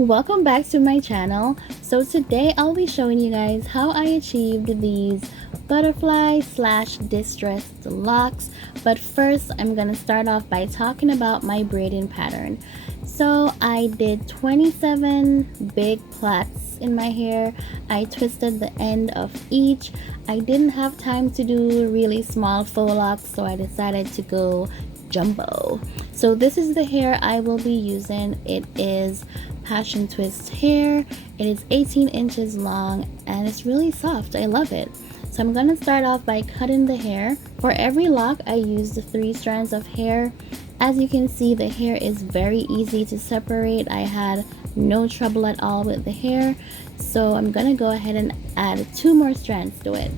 Welcome back to my channel. So today I'll be showing you guys how I achieved these butterfly slash distressed locks. But first I'm gonna start off by talking about my braiding pattern. So I did 27 big plaits in my hair. I twisted the end of each. I didn't have time to do really small faux locks, so I decided to go jumbo. So this is the hair I will be using. It is passion twist hair. It is 18 inches long and it's really soft. I love it. So I'm gonna start off by cutting the hair. For every lock I used 3 strands of hair. As you can see, the hair is very easy to separate. I had no trouble at all with the hair. So I'm gonna go ahead and add 2 more strands to it.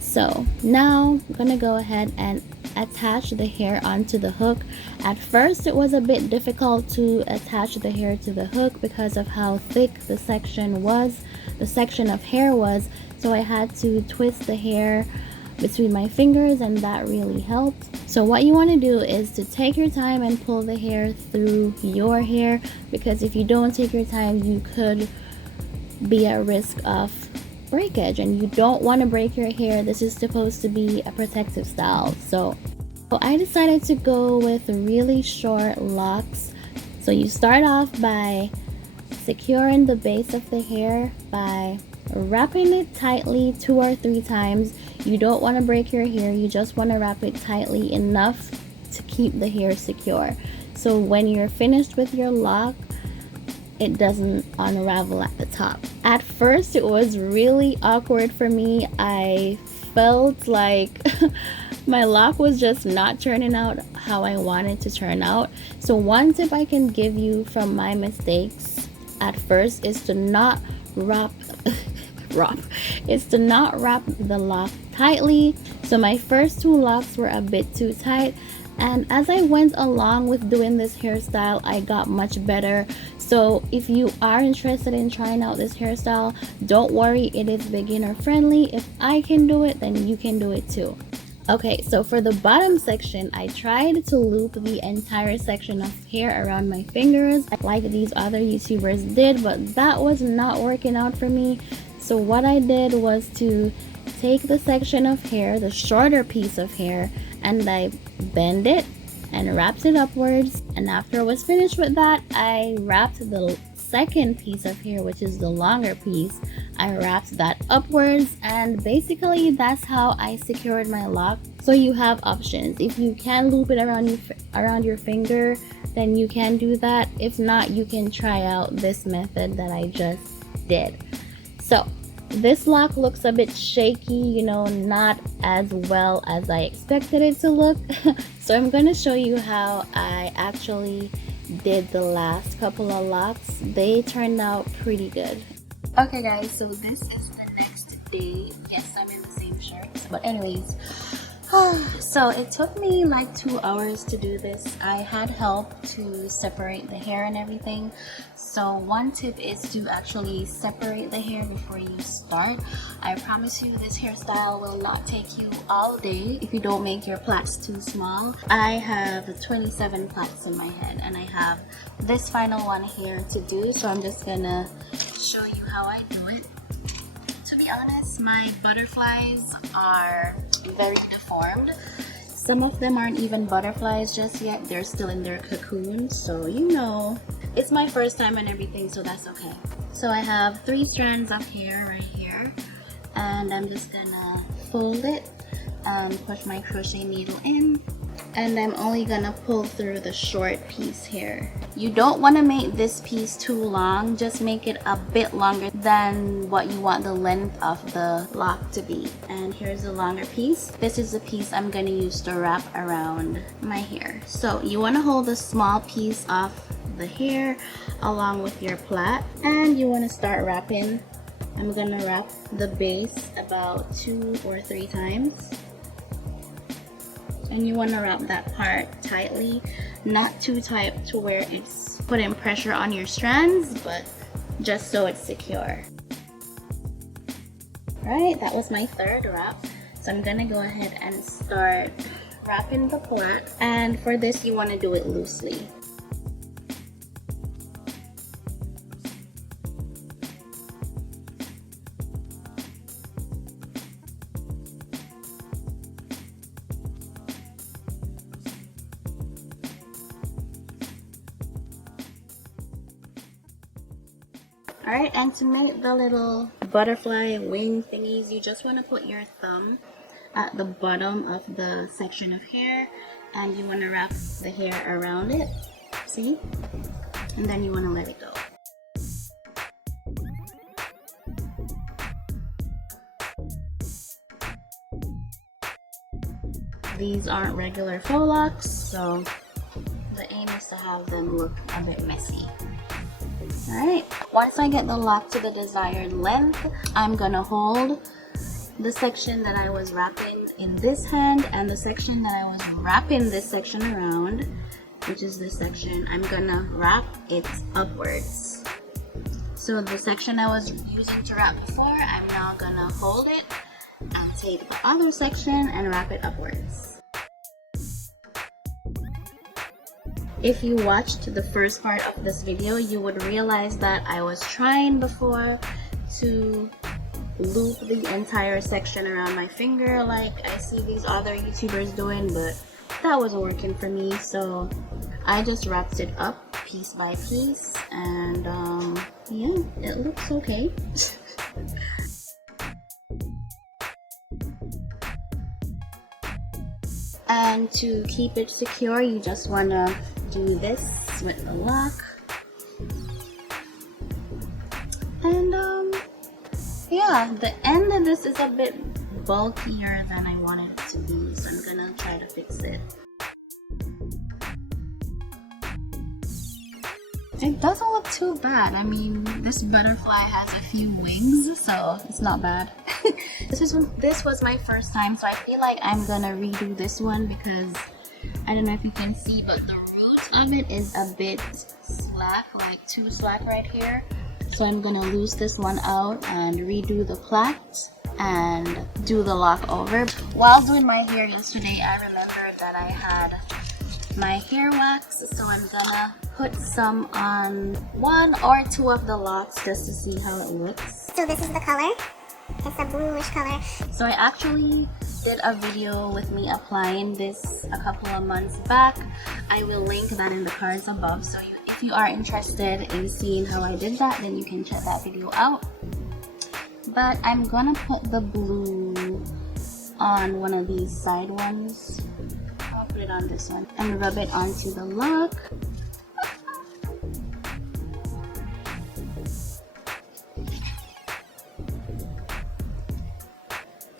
So now I'm gonna go ahead and attach the hair onto the hook. At first it was a bit difficult to attach the hair to the hook because of how thick the section of hair was, so I had to twist the hair between my fingers, and that really helped. So what you want to do is to take your time and pull the hair through your hair, because if you don't take your time you could be at risk of breakage, and you don't want to break your hair. This is supposed to be a protective style. So I decided to go with really short locks. So you start off by securing the base of the hair by wrapping it tightly 2 or 3 times. You don't want to break your hair, you just want to wrap it tightly enough to keep the hair secure. So when you're finished with your lock, it doesn't unravel at the top. At first it was really awkward for me. I felt like my lock was just not turning out how I wanted to turn out. So one tip I can give you from my mistakes at first is to not wrap the lock tightly. So my first 2 locks were a bit too tight, and as I went along with doing this hairstyle I got much better. So if you are interested in trying out this hairstyle, don't worry, it is beginner friendly. If I can do it, then you can do it too. Okay, so for the bottom section, I tried to loop the entire section of hair around my fingers like these other YouTubers did, but that was not working out for me. So what I did was to take the section of hair, the shorter piece of hair, and I bend it and wrapped it upwards. And after I was finished with that, I wrapped the second piece of hair, which is the longer piece. I wrapped that upwards, and basically that's how I secured my lock. So you have options. If you can loop it around your finger, then you can do that. If not, you can try out this method that I just did. So this lock looks a bit shaky, you know, not as well as I expected it to look. So I'm going to show you how I actually did the last couple of locks. They turned out pretty good. Okay guys, so this is the next day. Yes, I'm in the same shirt, but anyways, so it took me like 2 hours to do this. I had help to separate the hair and everything. So one tip is to actually separate the hair before you start. I promise you this hairstyle will not take you all day if you don't make your plaits too small. I have 27 plaits in my head and I have this final one here to do, so I'm just gonna show you how I do it. To be honest, my butterflies are very deformed. Some of them aren't even butterflies just yet. They're still in their cocoon, so you know, it's my first time and everything, so that's okay. So I have 3 strands of hair right here, and I'm just gonna fold it, push my crochet needle in, and I'm only gonna pull through the short piece here. You don't want to make this piece too long, just make it a bit longer than what you want the length of the lock to be. And here's the longer piece. This is the piece I'm gonna use to wrap around my hair. So you want to hold the small piece off the hair along with your plait, and you want to start wrapping. I'm gonna wrap the base about 2 or 3 times. And you want to wrap that part tightly, not too tight to where it's putting pressure on your strands, but just so it's secure. Right, that was my 3rd wrap. So I'm gonna go ahead and start wrapping the plait, and for this you want to do it loosely. Alright, and to make the little butterfly wing thingies, you just want to put your thumb at the bottom of the section of hair, and you want to wrap the hair around it, see? And then you want to let it go. These aren't regular faux locks, so the aim is to have them look a bit messy. Alright, once I get the lock to the desired length, I'm gonna hold the section that I was wrapping in this hand and the section that I was wrapping this section around, which is this section. I'm gonna wrap it upwards. So the section I was using to wrap before, I'm now gonna hold it and take the other section and wrap it upwards. If you watched the first part of this video, you would realize that I was trying before to loop the entire section around my finger like I see these other YouTubers doing, but that wasn't working for me, so I just wrapped it up piece by piece, and yeah, it looks okay. And to keep it secure, you just want to do this with the lock. And yeah, the end of this is a bit bulkier than I wanted it to be, so I'm gonna try to fix it. It doesn't look too bad. I mean, this butterfly has a few wings, so it's not bad. This was my first time, so I feel like I'm gonna redo this one because I don't know if you can see, but the root of it is a bit slack, like too slack right here. So I'm gonna lose this one out and redo the plait and do the lock over. While doing my hair yesterday, I remembered that I had my hair wax, so I'm gonna put some on 1 or 2 of the locks just to see how it looks. So this is the color. It's a bluish color. So I actually did a video with me applying this a couple of months back. I will link that in the cards above, so if you are interested in seeing how I did that, then you can check that video out. But I'm gonna put the blue on one of these side ones. I'll put it on this one and rub it onto the lock.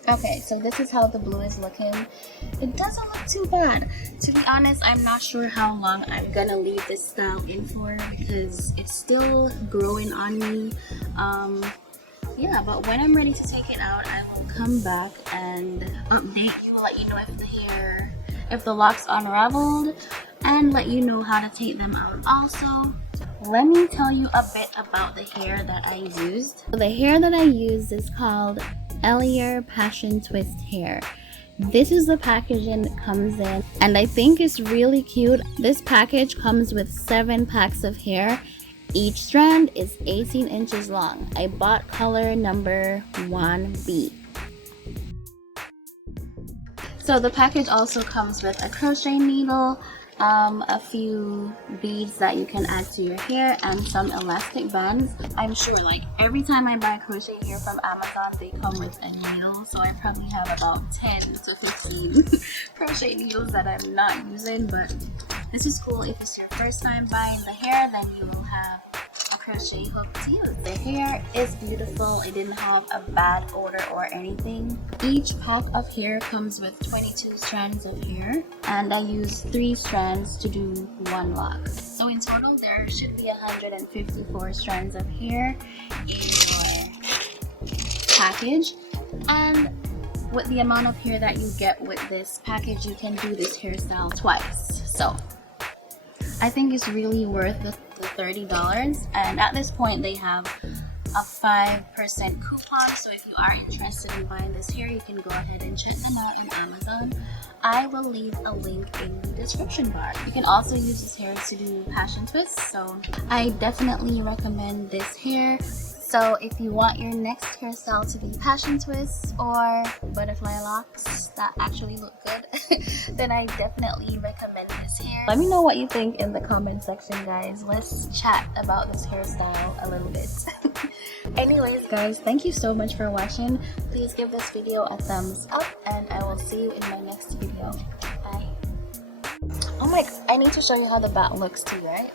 Okay, so this is how the blue is looking. It doesn't look too bad. To be honest, I'm not sure how long I'm gonna leave this style in for because it's still growing on me. Yeah, but when I'm ready to take it out, I will come back and update you, let you know if the locks unraveled, and let you know how to take them out also. Let me tell you a bit about the hair that I used. The hair that I used is called Eliyer Passion Twist hair. This is the packaging it comes in, and I think it's really cute. This package comes with 7 packs of hair. Each strand is 18 inches long. I bought color number 1B. So the package also comes with a crochet needle, a few beads that you can add to your hair, and some elastic bands. I'm sure like every time I buy crochet hair from Amazon, they come with a needle, so I probably have about 10 to 15 crochet needles that I'm not using, but this is cool. If it's your first time buying the hair, then you will have a crochet hook to use. The hair is beautiful. It didn't have a bad odor or anything. Each pack of hair comes with 22 strands of hair, and I use 3 strands to do 1 lock. So in total, there should be 154 strands of hair in your package. And with the amount of hair that you get with this package, you can do this hairstyle twice. So I think it's really worth the $30, and at this point they have a 5% coupon, so if you are interested in buying this hair, you can go ahead and check them out on Amazon. I will leave a link in the description bar. You can also use this hair to do passion twists, so I definitely recommend this hair. So if you want your next hairstyle to be passion twists or butterfly locks that actually look good, then I definitely recommend this hair. Let me know what you think in the comment section, guys. Let's chat about this hairstyle a little bit. Anyways, guys, thank you so much for watching. Please give this video a thumbs up and I will see you in my next video. Bye. Oh my, I need to show you how the bat looks too, right?